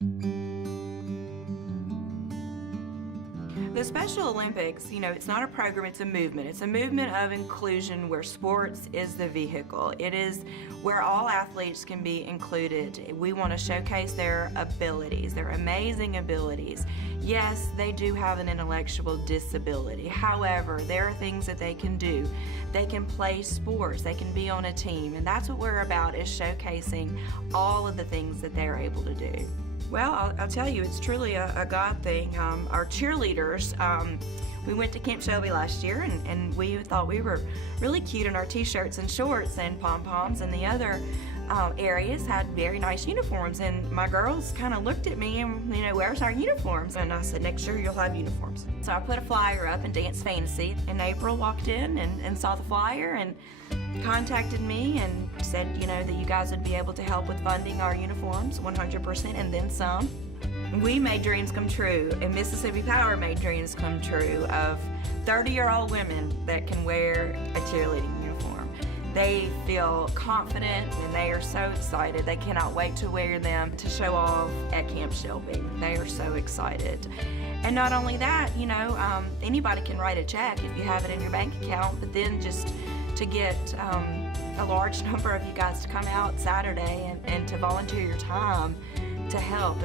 The Special Olympics, it's not a program, it's a movement. It's a movement of inclusion where sports is the vehicle. It is where all athletes can be included. We want to showcase their abilities, their amazing abilities. Yes, they do have an intellectual disability. However, there are things that they can do. They can play sports, they can be on a team, and that's what we're about, is showcasing all of the things that they're able to do. Well, I'll tell you, it's truly a God thing. Our cheerleaders, we went to Camp Shelby last year, and we thought we were really cute in our t-shirts and shorts and pom-poms, and the other areas had very nice uniforms, and my girls kind of looked at me and, where's our uniforms? And I said, next year you'll have uniforms. So I put a flyer up in Dance Fantasy, and April walked in and saw the flyer and contacted me and said, that you guys would be able to help with funding our uniforms 100% and then some. We made dreams come true, and Mississippi Power made dreams come true of 30-year-old women that can wear a cheerleading uniform. They feel confident and they are so excited. They cannot wait to wear them to show off at Camp Shelby. They are so excited. And not only that, anybody can write a check if you have it in your bank account, but then just to get a large number of you guys to come out Saturday and to volunteer your time to help.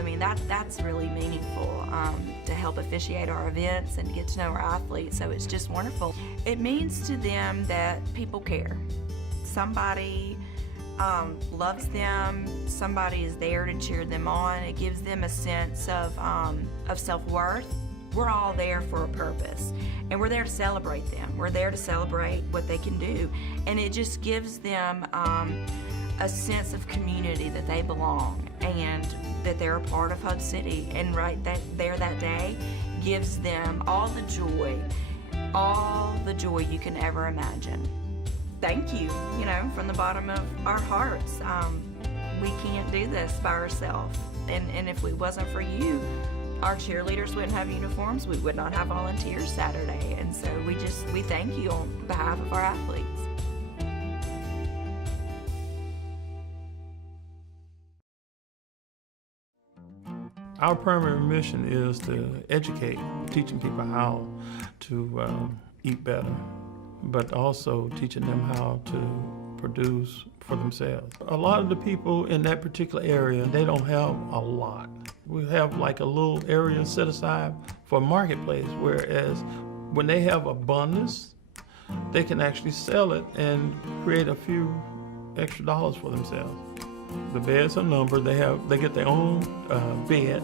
That's really meaningful, to help officiate our events and get to know our athletes, so it's just wonderful. It means to them that people care. Somebody loves them, somebody is there to cheer them on. It gives them a sense of self-worth. We're all there for a purpose, and we're there to celebrate them. We're there to celebrate what they can do, and it just gives them a sense of community, that they belong and that they're a part of Hub City. And right there that day gives them all the joy you can ever imagine. Thank you, from the bottom of our hearts. We can't do this by ourselves, and if it wasn't for you, our cheerleaders wouldn't have uniforms, we would not have volunteers Saturday, and so we thank you on behalf of our athletes. Our primary mission is to educate, teaching people how to eat better, but also teaching them how to produce for themselves. A lot of the people in that particular area, they don't have a lot. We have like a little area set aside for marketplace, whereas when they have abundance, they can actually sell it and create a few extra dollars for themselves. The beds are numbered, they get their own bed,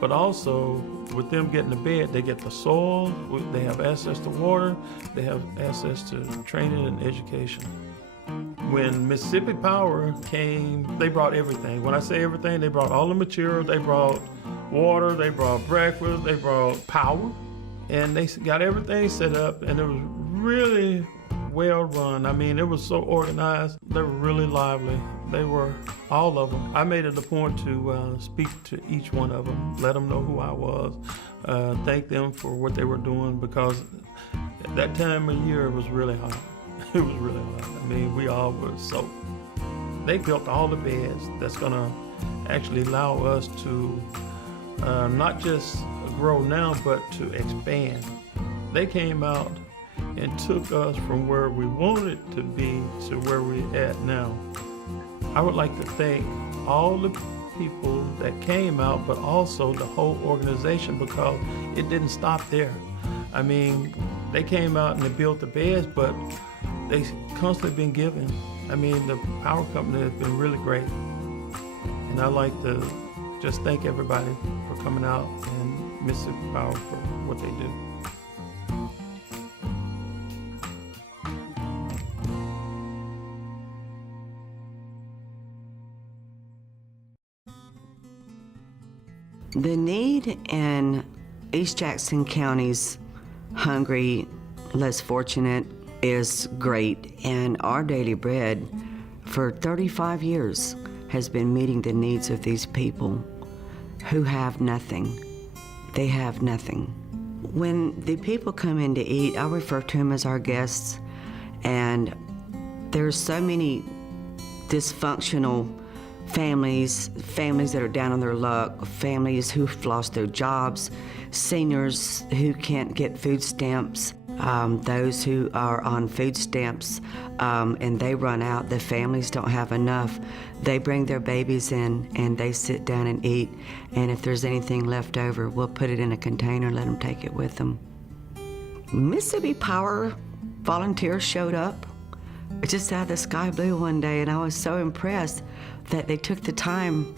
but also with them getting the bed, they get the soil, they have access to water, they have access to training and education. When Mississippi Power came, they brought everything. When I say everything, they brought all the material, they brought water, they brought breakfast, they brought power, and they got everything set up, and it was really well run. It was so organized. They were really lively. They were, all of them. I made it a point to speak to each one of them, let them know who I was, thank them for what they were doing, because at that time of year it was really hot. It was really hot. We all were soaked. They built all the beds that's gonna actually allow us to not just grow now, but to expand. They came out and took us from where we wanted to be to where we're at now. I would like to thank all the people that came out, but also the whole organization, because it didn't stop there. They came out and they built the beds, but they constantly been giving. The power company has been really great. And I'd like to just thank everybody for coming out and Mississippi Power for what they do. The need in East Jackson County's hungry, less fortunate is great, and Our Daily Bread for 35 years has been meeting the needs of these people who have nothing. They have nothing. When the people come in to eat, I refer to them as our guests, and there's so many dysfunctional families that are down on their luck, families who've lost their jobs, seniors who can't get food stamps, those who are on food stamps and they run out, the families don't have enough. They bring their babies in and they sit down and eat, and if there's anything left over, we'll put it in a container and let them take it with them. Mississippi Power volunteers showed up just out of the sky blue one day, and I was so impressed that they took the time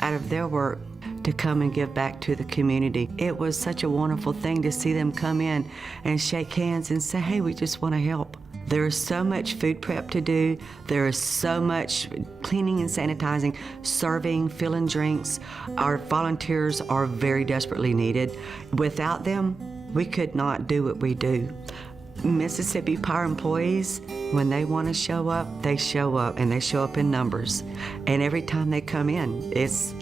out of their work to come and give back to the community. It was such a wonderful thing to see them come in and shake hands and say, hey, we just want to help. There is so much food prep to do. There is so much cleaning and sanitizing, serving, filling drinks. Our volunteers are very desperately needed. Without them, we could not do what we do. Mississippi Power employees, when they want to show up, and they show up in numbers. And every time they come in, it's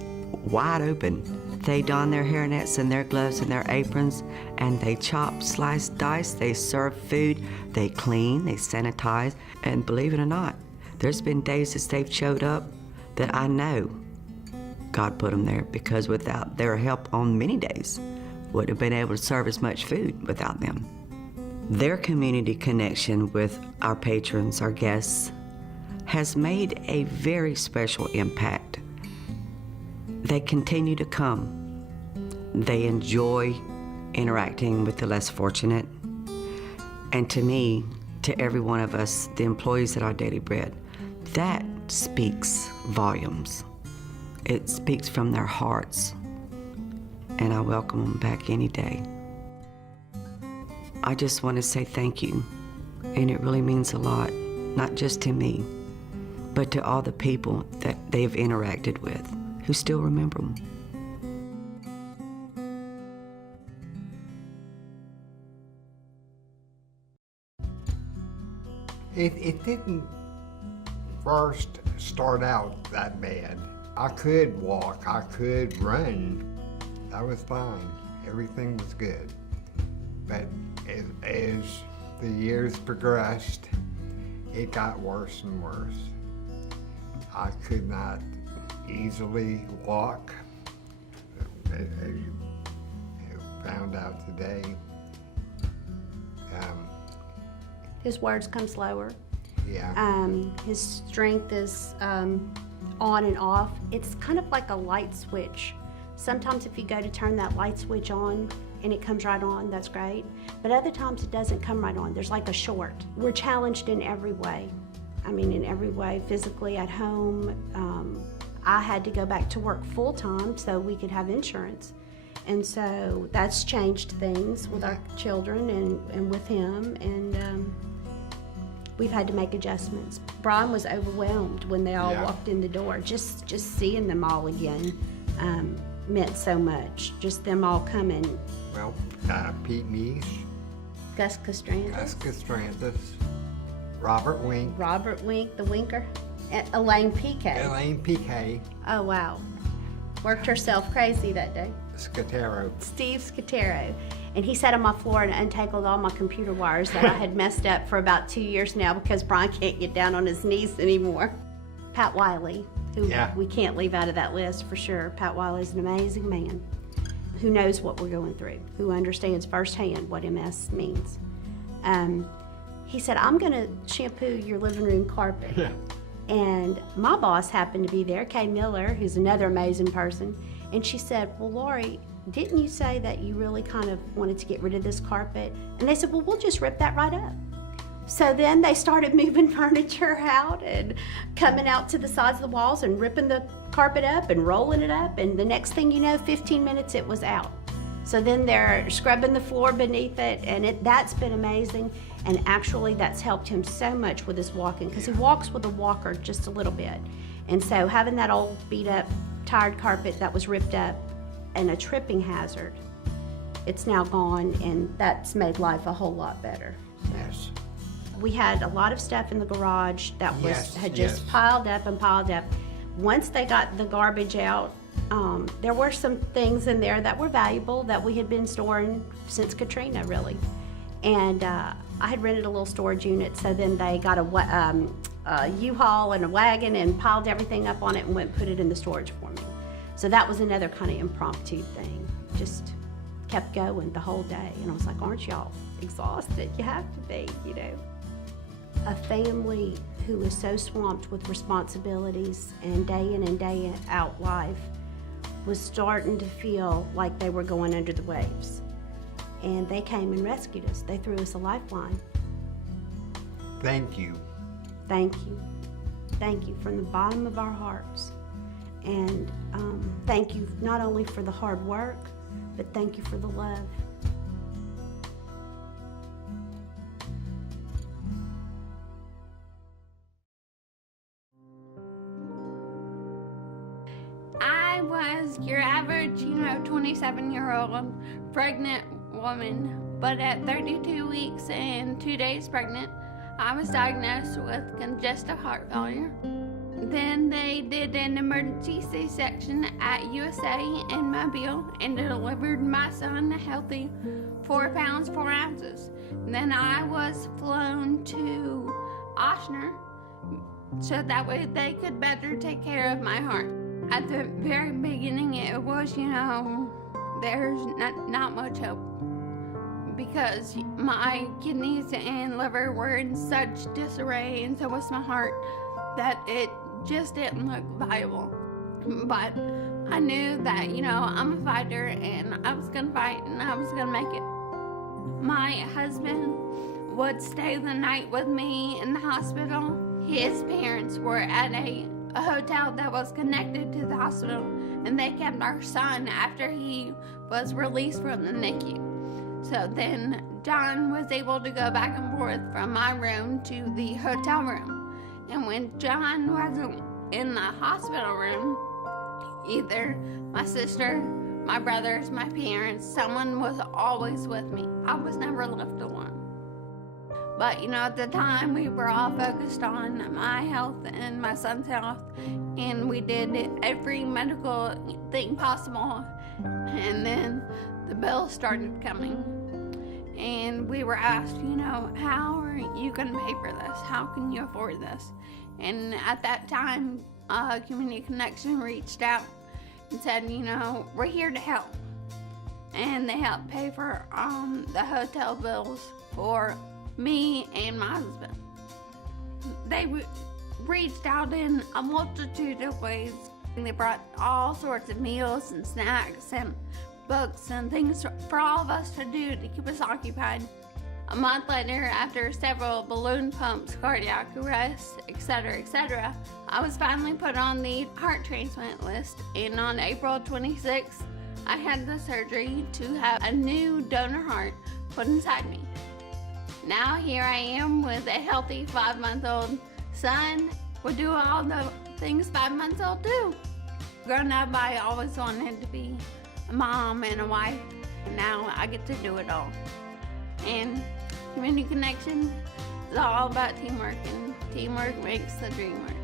wide open. They don their hairnets and their gloves and their aprons, and they chop, slice, dice, they serve food, they clean, they sanitize, and believe it or not, there's been days that they've showed up that I know God put them there, because without their help on many days, wouldn't have been able to serve as much food without them. Their community connection with our patrons, our guests, has made a very special impact. They continue to come. They enjoy interacting with the less fortunate. And to me, to every one of us, the employees at Our Daily Bread, that speaks volumes. It speaks from their hearts. And I welcome them back any day. I just want to say thank you. And it really means a lot, not just to me, but to all the people that they've interacted with, who still remember them. It didn't first start out that bad. I could walk, I could run. I was fine. Everything was good. But as the years progressed, it got worse and worse. I could not easily walk. As you found out today. His words come slower. Yeah. His strength is on and off. It's kind of like a light switch. Sometimes if you go to turn that light switch on and it comes right on, that's great. But other times it doesn't come right on. There's like a short. We're challenged in every way. I mean, in every way, physically at home. I had to go back to work full time so we could have insurance. And so that's changed things with our children and with him. And we've had to make adjustments. Brian was overwhelmed when they all walked in the door. Just seeing them all again meant so much. Just them all coming. Well, Pete Meese, Gus Castrantis. Robert Wink, the Winker. Elaine Piquet. Elaine Piquet, Oh, wow. Worked herself crazy that day. Scatero. Steve Scatero. And he sat on my floor and untangled all my computer wires that I had messed up for about 2 years now because Brian can't get down on his knees anymore. Pat Wiley, who we can't leave out of that list for sure. Pat Wiley is an amazing man who knows what we're going through, who understands firsthand what MS means. He said, I'm going to shampoo your living room carpet. Yeah. And my boss happened to be there, Kay Miller, who's another amazing person. And she said, well, Lori, didn't you say that you really kind of wanted to get rid of this carpet? And they said, well, we'll just rip that right up. So then they started moving furniture out and coming out to the sides of the walls and ripping the carpet up and rolling it up. And the next thing you know, 15 minutes, it was out. So then they're scrubbing the floor beneath it, and that's been amazing. And actually, that's helped him so much with his walking, because he walks with a walker just a little bit. And so having that old beat up, tired carpet that was ripped up and a tripping hazard, it's now gone, and that's made life a whole lot better. Yes. We had a lot of stuff in the garage that had just piled up and piled up. Once they got the garbage out, there were some things in there that were valuable that we had been storing since Katrina, really. And I had rented a little storage unit, so then they got a a U-Haul and a wagon and piled everything up on it and went and put it in the storage for me. So that was another kind of impromptu thing. Just kept going the whole day. And I was like, aren't y'all exhausted? You have to be, you know. A family who is so swamped with responsibilities and day in and day out life was starting to feel like they were going under the waves. And they came and rescued us. They threw us a lifeline. Thank you. Thank you. Thank you from the bottom of our hearts. And thank you not only for the hard work, but thank you for the love. I was your average, 27-year-old pregnant woman, but at 32 weeks and 2 days pregnant, I was diagnosed with congestive heart failure. Then they did an emergency C-section at USA in Mobile and delivered my son a healthy 4 pounds, 4 ounces. Then I was flown to Ochsner so that way they could better take care of my heart. At the very beginning, it was, there's not much hope because my kidneys and liver were in such disarray, and so was my heart, that it just didn't look viable. But I knew that, I'm a fighter, and I was gonna fight, and I was gonna make it. My husband would stay the night with me in the hospital. His parents were at a hotel that was connected to the hospital, and they kept our son after he was released from the NICU. So then John was able to go back and forth from my room to the hotel room. And when John wasn't in the hospital room, either my sister, my brothers, my parents, someone was always with me. I was never left alone. But at the time we were all focused on my health and my son's health, and we did every medical thing possible. And then the bills started coming, and we were asked, how are you going to pay for this? How can you afford this? And at that time, Community Connection reached out and said, we're here to help. And they helped pay for the hotel bills for me and my husband. They reached out in a multitude of ways. They brought all sorts of meals and snacks and books and things for all of us to do to keep us occupied. A month later, after several balloon pumps, cardiac arrest, etc., I was finally put on the heart transplant list, and on April 26th, I had the surgery to have a new donor heart put inside me. Now here I am with a healthy 5-month-old son. Will do all the things 5-month-old do. Growing up, I always wanted to be a mom and a wife, and now I get to do it all. And Community Connection is all about teamwork, and teamwork makes the dream work.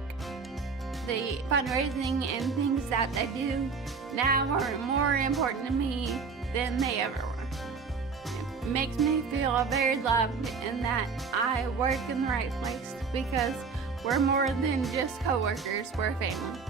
The fundraising and things that they do now are more important to me than they ever were. It makes me feel very loved and that I work in the right place, because we're more than just co-workers, we're a family.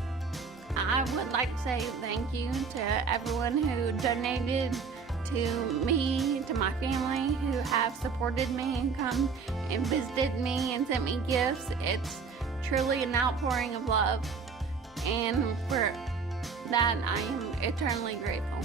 I would like to say thank you to everyone who donated to me, to my family, who have supported me and come and visited me and sent me gifts. It's truly an outpouring of love, and for that I am eternally grateful.